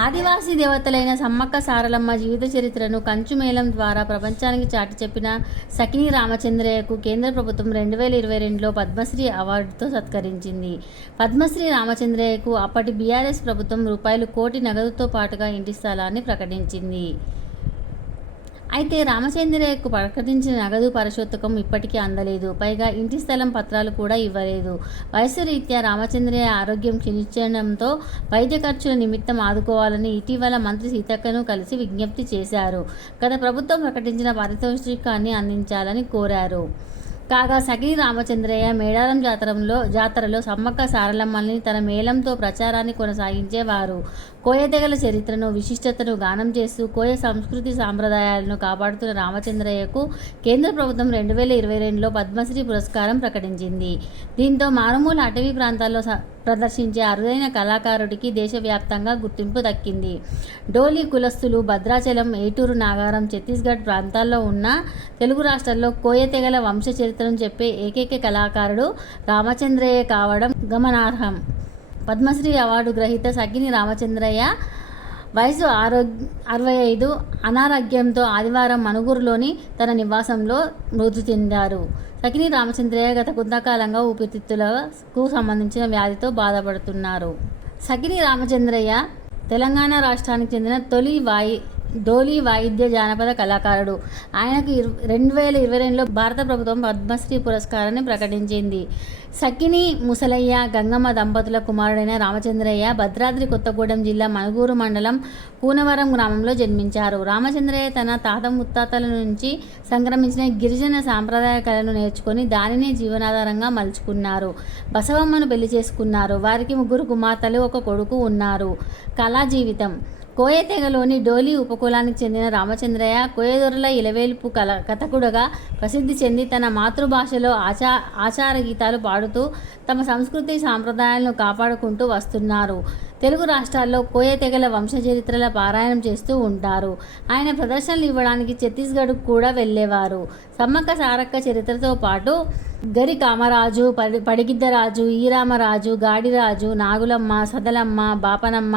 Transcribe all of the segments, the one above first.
ఆదివాసీ దేవతలైన సమ్మక్క సారలమ్మ జీవిత చరిత్రను కంచుమేళం ద్వారా ప్రపంచానికి చాటి చెప్పిన సకిని రామచంద్రయ్యకు కేంద్ర ప్రభుత్వం 2022లో పద్మశ్రీ అవార్డుతో సత్కరించింది. పద్మశ్రీ రామచంద్రయ్యకు అప్పటి బీఆర్ఎస్ ప్రభుత్వం రూపాయలు 1 కోటి నగదుతో పాటుగా ఇంటి స్థలాన్ని ప్రకటించింది. అయితే రామచంద్రయ్యకు ప్రకటించిన నగదు పారితోషికం ఇప్పటికీ అందలేదు. పైగా ఇంటి స్థలం పత్రాలు కూడా ఇవ్వలేదు. వయసు రీత్యా రామచంద్రయ్య ఆరోగ్యం క్షీణించడంతో వైద్య ఖర్చుల నిమిత్తం ఆదుకోవాలని ఇటీవల మంత్రి సీతక్కను కలిసి విజ్ఞప్తి చేశారు. గత ప్రభుత్వం ప్రకటించిన పారితోషికాన్ని అందించాలని కోరారు. కాగా సకిని రామచంద్రయ్య మేడారం జాతరలో సమ్మక్క సారలమ్మల్ని తన మేళంతో ప్రచారాన్ని కొనసాగించేవారు. కోయ తెగల చరిత్రను, విశిష్టతను గానం చేస్తూ కోయ సంస్కృతి సాంప్రదాయాలను కాపాడుతున్న రామచంద్రయ్యకు కేంద్ర ప్రభుత్వం 2022లో పద్మశ్రీ పురస్కారం ప్రకటించింది. దీంతో మారుమూల అటవీ ప్రాంతాల్లో ప్రదర్శించే అరుదైన కళాకారుడికి దేశవ్యాప్తంగా గుర్తింపు దక్కింది. డోలి కులస్తులు భద్రాచలం, ఏటూరు, నాగారం, ఛత్తీస్గఢ్ ప్రాంతాల్లో ఉన్న తెలుగు రాష్ట్రాల్లో కోయ తెగల వంశ చరిత్రను చెప్పే ఏకైక కళాకారుడు రామచంద్రయ్య కావడం గమనార్హం. పద్మశ్రీ అవార్డు గ్రహీత సకిని రామచంద్రయ్య వయసు 65 అనారోగ్యంతో ఆదివారం మణుగూరులోని తన నివాసంలో మృతి చెందారు. సకిని రామచంద్రయ్య గత కొంతకాలంగా ఊపిరితిత్తులకు సంబంధించిన వ్యాధితో బాధపడుతున్నారు. సకిని రామచంద్రయ్య తెలంగాణ రాష్ట్రానికి చెందిన డోలి వాయిద్య జానపద కళాకారుడు. ఆయనకు 2022లో భారత ప్రభుత్వం పద్మశ్రీ పురస్కారాన్ని ప్రకటించింది. సకిని ముసలయ్య గంగమ్మ దంపతుల కుమారుడైన రామచంద్రయ్య భద్రాద్రి కొత్తగూడెం జిల్లా మణుగూరు మండలం కూనవరం గ్రామంలో జన్మించారు. రామచంద్రయ్య తన తాత ముత్తాతల నుంచి సంక్రమించిన గిరిజన సాంప్రదాయ కళను నేర్చుకొని దానినే జీవనాధారంగా మలుచుకున్నారు. బసవమ్మను పెళ్లి చేసుకున్నారు. వారికి 3 కుమార్తెలు, 1 కొడుకు ఉన్నారు. కళా జీవితం. కోయ తెగలోని డోలి ఉపకులానికి చెందిన రామచంద్రయ్య కోయదొరల ఇలవేల్పు కథకుడుగా ప్రసిద్ధి చెంది తన మాతృభాషలో ఆచార గీతాలు పాడుతూ తమ సంస్కృతి సాంప్రదాయాలను కాపాడుకుంటూ వస్తున్నారు. తెలుగు రాష్ట్రాల్లో కోయ తెగల వంశ చరిత్రల పారాయణం చేస్తూ ఉంటారు. ఆయన ప్రదర్శనలు ఇవ్వడానికి ఛత్తీస్గఢ్కు కూడా వెళ్ళేవారు. సమ్మక్క సారక్క చరిత్రతో పాటు గరి కామరాజు, పడిగిద్దరాజు, ఈరామరాజు, గాడిరాజు, నాగులమ్మ, సదలమ్మ, బాపనమ్మ,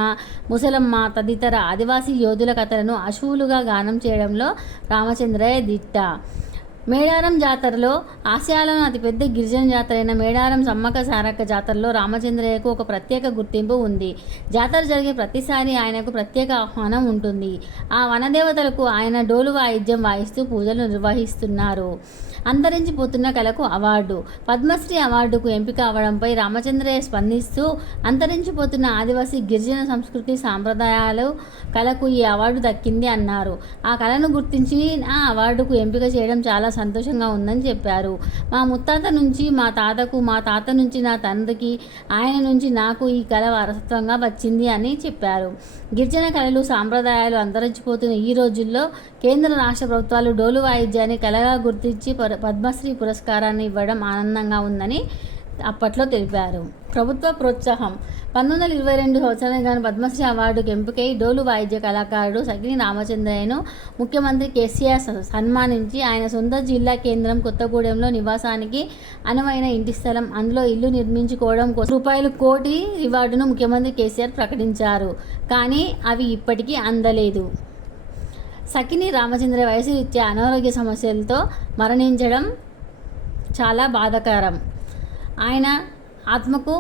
ముసలమ్మ తదితర ఆదివాసీ యోధుల కథలను అశువులుగా గానం చేయడంలో రామచంద్రయ్య దిట్ట. మేడారం జాతరలో ఆసియాలోని అతిపెద్ద గిరిజన జాతరైన మేడారం సమ్మక్క సారక్క జాతరలో రామచంద్రయ్యకు ఒక ప్రత్యేక గుర్తింపు ఉంది. జాతర జరిగే ప్రతిసారి ఆయనకు ప్రత్యేక ఆహ్వానం ఉంటుంది. ఆ వనదేవతలకు ఆయన డోలు వాయిద్యం వాయిస్తూ పూజలు నిర్వహిస్తున్నారు. అంతరించిపోతున్న కళకు అవార్డు. పద్మశ్రీ అవార్డుకు ఎంపిక అవడంపై రామచంద్రయ్య స్పందిస్తూ అంతరించిపోతున్న ఆదివాసీ గిరిజన సంస్కృతి సాంప్రదాయాలు కళకు ఈ అవార్డు దక్కింది అన్నారు. ఆ కళను గుర్తించి ఆ అవార్డుకు ఎంపిక చేయడం చాలా సంతోషంగా ఉందని చెప్పారు. మా ముత్తాత నుంచి మా తాతకు, మా తాత నుంచి నా తండ్రికి, ఆయన నుంచి నాకు ఈ కళ వారసత్వంగా వచ్చింది అని చెప్పారు. గిరిజన కళలు, సాంప్రదాయాలు అంతరించిపోతున్న ఈ రోజుల్లో కేంద్ర రాష్ట్ర ప్రభుత్వాలు డోలు వాయిద్యాన్ని కళగా గుర్తించి పద్మశ్రీ పురస్కారాన్ని ఇవ్వడం ఆనందంగా ఉందని అప్పట్లో తెలిపారు. ప్రభుత్వ ప్రోత్సాహం. 1922 సంవత్సరానికి గాను పద్మశ్రీ అవార్డుకు ఎంపికై డోలు వాయిద్య కళాకారుడు సకిని రామచంద్రయ్యను ముఖ్యమంత్రి కేసీఆర్ సన్మానించి ఆయన సొంత జిల్లా కేంద్రం కొత్తగూడెంలో నివాసానికి అనువైన ఇంటి స్థలం, అందులో ఇల్లు నిర్మించుకోవడం కోసం రూపాయలు 1 కోటి రివార్డును ముఖ్యమంత్రి కేసీఆర్ ప్రకటించారు. కానీ అవి ఇప్పటికీ అందలేదు. సకిని రామచంద్ర వయసు రీత్యా అనారోగ్య సమస్యలతో మరణించడం చాలా బాధాకరం. ఆయన ఆత్మకు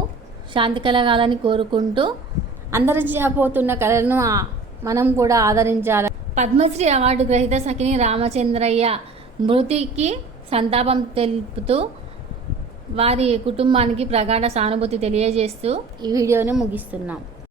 శాంతి కలగాలని కోరుకుంటూ అంతరించిపోతున్న కళలను మనం కూడా ఆదరించాలి. పద్మశ్రీ అవార్డు గ్రహీత సకిని రామచంద్రయ్య మృతికి సంతాపం తెలుపుతూ వారి కుటుంబానికి ప్రగాఢ సానుభూతి తెలియజేస్తూ ఈ వీడియోను ముగిస్తున్నాం.